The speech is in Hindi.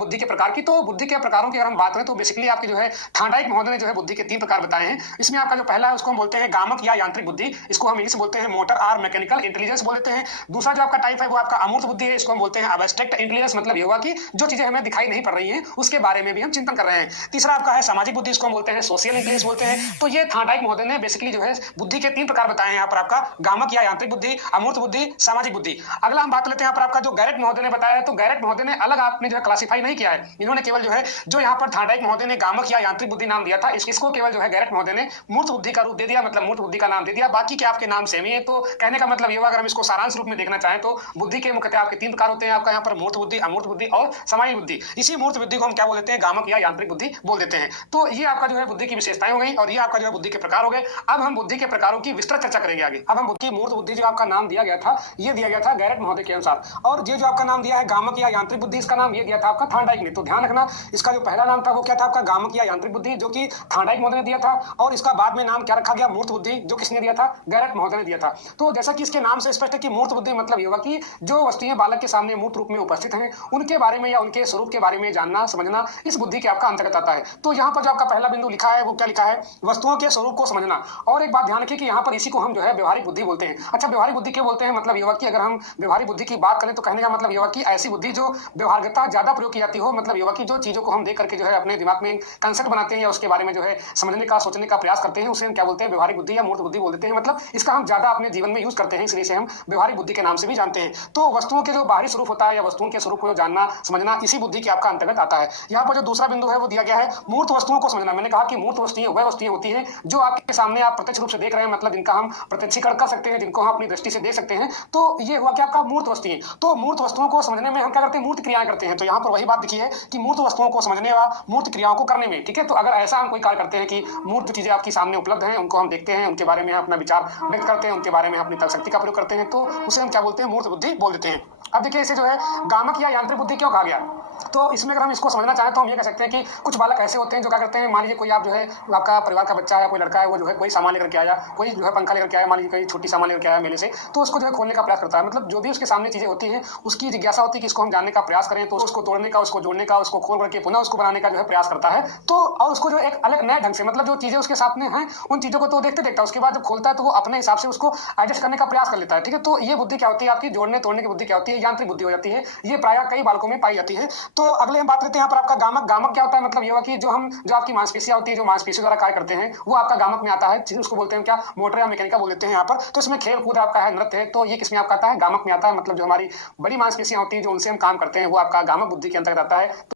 बुद्धि के प्रकार की। तो बुद्धि के प्रकारों की अगर हम बात करें तो बेसिकली आपके जो है थॉर्नडाइक महोदय ने जो है बुद्धि के 3 प्रकार बताए हैं। इसमें आपका जो पहला है उसको हम बोलते हैं गामक या यांत्रिक बुद्धि, इसको हम इंग्लिश में बोलते हैं मोटर और मैकेनिकल इंटेलिजेंस बोल देते हैं। दूसरा जो आपका टाइप है वो आपका अमूर्त बुद्धि है, इसको हम बोलते हैं एब्स्ट्रैक्ट इंटेलिजेंस, मतलब ये हुआ कि जो चीजें हमें दिखाई नहीं पड़ रही हैं उसके बारे में भी हम चिंतन कर रहे हैं। तीसरा आपका है सामाजिक बुद्धि, इसको हम बोलते हैं सोशल इंटेलिजेंस बोलते हैं। तो ये थॉर्नडाइक महोदय ने बेसिकली जो है बुद्धि के 3 प्रकार बताए हैं यहाँ पर, आपका गामक या यांत्रिक बुद्धि, अमूर्त बुद्धि, सामाजिक बुद्धि। अगला हम बात लेते हैं यहाँ पर आपका जो गैरेट महोदय ने बताया है। तो गैरेट महोदय ने अलग आपने जो है क्लासिफाई नहीं किया है, इन्होंने केवल जो है जो यहाँ पर थॉर्नडाइक महोदय ने गामक या यांत्रिक बुद्धि नाम दिया था, इसको केवल जो है गैरेट महोदय ने मूर्त बुद्धि का रूप दे दिया, मतलब मूर्त बुद्धि का नाम दे दिया। बाकी के आपके नाम सेम ही है। तो कहने का मतलब ये हुआ, अगर हम इसको सारांश रूप में देखना चाहें तो बुद्धि के मुख्यतः आपके 3 प्रकार होते हैं, आपका यहाँ पर मूर्त बुद्धि, अमूर्त बुद्धि और सामाजिक बुद्धि। इसी मूर्त बुद्धि को हम क्या बोल देते हैं, गामक या यांत्रिक बुद्धि बोल देते हैं। तो ये आपका जो है बुद्धि की विशेषताएं हो गई और ये आपका जो है बुद्धि के प्रकार हो गए। अब हम बुद्धि के प्रकारों की विस्तृत चर्चा करेंगे आगे। अब हम बुद्धि मूर्त बुद्धि जो आपका नाम दिया गया था, ये दिया गया था गैरेट महोदय के अनुसार, और ये जो आपका नाम दिया है गामक या यांत्रिक बुद्धि, इसका नाम ये दिया था आपका थॉर्नडाइक ने। तो ध्यान रखना, इसका जो पहला नाम था वो क्या था आपका गामक या यांत्रिक बुद्धि, जो कि थॉर्नडाइक महोदय ने दिया था, और इसका बाद में नाम क्या रखा गया, मूर्त बुद्धि, जो किसने दिया था, गैरेट महोदय ने दिया था। तो जैसा कि इसके नाम से स्पष्ट है कि मूर्त बुद्धि मतलब ये होगा कि जो वस्तुएं बालक के सामने मूर्त रूप में उपस्थित हैं उनके बारे में या उनके स्वरूप के बारे में जानना समझना इस बुद्धि के आपका अंतर्गत आता है। तो यहाँ पर जो आपका पहला बिंदु लिखा है वो क्या लिखा है, वस्तुओं के स्वरूप को समझना। और एक बात ध्यान रखिए कि यहाँ पर इसी को हम जो है व्यवहारिक बुद्धि बोलते हैं। अच्छा, व्यवहारिक बुद्धि क्यों बोलते हैं, मतलब ये हुआ कि अगर हम व्यवहारिक बुद्धि की बात करें तो कहने का मतलब ये हुआ कि ऐसी बुद्धि जो व्यवहारिकता ज्यादा प्रयोग की जाती हो, मतलब ये हुआ कि जो चीजों को हम देख करके जो है अपने दिमाग में कंसेप्ट बनाते हैं या उसके बारे में जो है समझने का सोचने का प्रयास करते हैं, उसे हम क्या बोलते हैं, व्यवहारिक बुद्धि या मूर्त बुद्धि बोल देते हैं। मतलब इसका हम ज्यादा अपने जीवन में यूज करते हैं, इसलिए से हम व्यवहारिक बुद्धि के नाम से भी जानते हैं। तो वस्तुओं के जो बाहरी स्वरूप होता है या वस्तुओं के स्वरूप को जानना समझना इसी बुद्धि के आपका अंतर्गत आता है। यहाँ पर जो दूसरा बिंदु है वो दिया गया है मूर्त वस्तुओं को समझना। मैंने कहा कि मूर्त वस्तुएं वह वस्तुएं होती हैं जो आपके सामने आप प्रत्यक्ष रूप से देख रहे हैं, मतलब जिनका हम प्रत्यक्षीकरण कर सकते हैं, जिनको हम अपनी दृष्टि से देख सकते हैं। तो ये हुआ कि आपका मूर्त वस्तुएं। तो मूर्त वस्तुओं को समझने में हम क्या करते हैं, मूर्त क्रियाएं करते हैं। तो यहाँ पर वही बात लिखी है कि मूर्त वस्तुओं को समझने व मूर्त क्रियाओं को करने में, ठीक है। तो अगर ऐसा हम कोई कार्य करते हैं कि मूर्त चीजें आपकी सामने उपलब्ध हैं, उनको हम देखते हैं, उनके बारे में अपना विचार व्यक्त करते हैं, उनके बारे में अपनी तर्क शक्ति का प्रयोग करते हैं, तो उसे हम क्या बोलते हैं, मूर्त बुद्धि बोल देते हैं। अब देखिए इसे जो है गामक या यांत्रिक बुद्धि क्यों कहा गया। तो इसमें अगर हम इसको समझना चाहें तो हम ये कह सकते हैं कि कुछ बालक ऐसे होते हैं जो क्या करते हैं, मान लीजिए कोई आप जो है आपका परिवार का बच्चा है, कोई लड़का है, वो जो है कोई सामान लेकर के आया, कोई जो है पंखा लेकर के आया, मान लीजिए कोई छोटी सामान लेकर के आया मेले से, तो उसको जो है खोलने का प्रयास करता है। मतलब जो भी उसके सामने चीजें होती हैं उसकी जिज्ञासा होती है कि इसको हम जानने का प्रयास करें, तो उसको तोड़ने का, उसको जोड़ने का, उसको खोल करके पुनः उसको बनाने का जो है प्रयास करता है। तो और उसको जो एक अलग नए ढंग से, मतलब जो चीजें उसके सामने हैं उन चीजों को तो देखते देखता उसके बाद जब खोलता है तो वो अपने हिसाब से उसको एडजस्ट करने का प्रयास कर लेता है, ठीक है। तो ये बुद्धि क्या होती है आपकी, जोड़ने तोड़ने की बुद्धि क्या होती है, यांत्रिक बुद्धि हो जाती है। ये प्रायः कई बालकों में पाई जाती है। तो अगले हम बात करते हैं यहाँ पर आपका गामक। गामक क्या होता है, मतलब ये हुआ कि जो आपकी मांसपेशियां होती है, जो मांसपेशियों द्वारा कार्य करते हैं, वो आपका गामक में आता है। उसको बोलते हैं क्या, मोटर या मैकेनिका बोल देते हैं यहाँ पर। तो इसमें खेल कूद आपका है, नृत्य है, तो ये किसमें आपका आता है, गामक में आता है। मतलब जो हमारी बड़ी मांसपेशियां होती है जो उनसे हम काम करते हैं वो आपका गामक बुद्धि के अंतर्गत आता है।